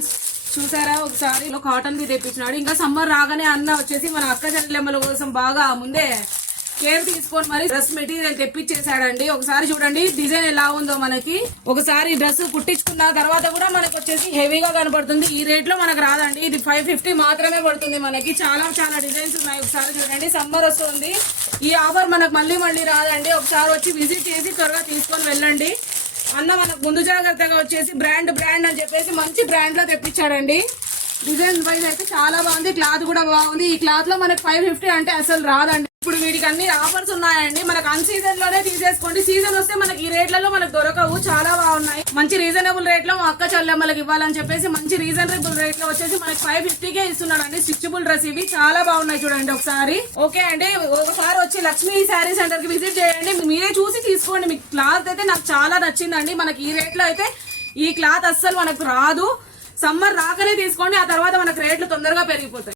Friends చూసారా ఒకసారి cotton the తెప్పించినాడు. ఇంకా సమ్మర్ రాగానే అన్న వచ్చేసి మన అక్క చెల్లెమ్మల కోసం బాగా ముందే కేర్ తీసుకొని మరి డ్రెస్ మెటీరియల్ తెప్పించేసాడండి. ఒకసారి చూడండి డిజైన్ ఎలా ఉందో. మనకి ఒకసారి డ్రెస్ కుట్టించుకున్న తర్వాత కూడా మనకి వచ్చేసి హెవీగా కనబడుతుంది. ఈ రేట్ లో మనకు రాదండి, ఇది 550 మాత్రమే పడుతుంది. మనకి చాలా చాలా డిజైన్స్ ఉన్నాయి. ఒకసారి చూడండి, సమ్మర్ వస్తుంది, ఈ ఆఫర్ మనకు మళ్ళీ రాదండి. ఒకసారి వచ్చి విజిట్ చేసి త్వరగా తీసుకొని వెళ్ళండి. అన్న మనకు ముందు జాగ్రత్తగా వచ్చేసి బ్రాండ్ అని చెప్పేసి మంచి బ్రాండ్ లో తెప్పించాడండి. డిజైన్ వైజ్ అయితే చాలా బాగుంది, క్లాత్ కూడా బాగుంది. ఈ క్లాత్ లో మనకు 550 అంటే అసలు రాదండి. ఇప్పుడు వీటికి అన్ని ఆఫర్స్ ఉన్నాయండి. మనకు అన్ సీజన్ లోనే తీసేసుకోండి, సీజన్ వస్తే మనకి ఈ రేట్లలో మనకు దొరకవు. చాలా బాగున్నాయి, మంచి రీజనబుల్ రేట్ లో మా అక్క చెల్లెమ్మలకి ఇవ్వాలని చెప్పేసి మంచి రీజనబుల్ రేట్ లో వచ్చేసి మనకి 550కే ఇస్తున్నాడు అండి. స్టిచబుల్ డ్రెస్ ఇవి చాలా బాగున్నాయి చూడండి ఒకసారి. ఓకే అండి, ఒకసారి వచ్చి లక్ష్మీ శారీ సెంటర్ కి విజిట్ చేయండి, మీరే చూసి తీసుకోండి. మీకు క్లాత్ అయితే నాకు చాలా నచ్చిందండి. మనకి ఈ రేట్ లో అయితే ఈ క్లాత్ అస్సలు మనకు రాదు. సమ్మర్ రాకనే తీసుకోండి, ఆ తర్వాత మనకు రేట్లు తొందరగా పెరిగిపోతాయి.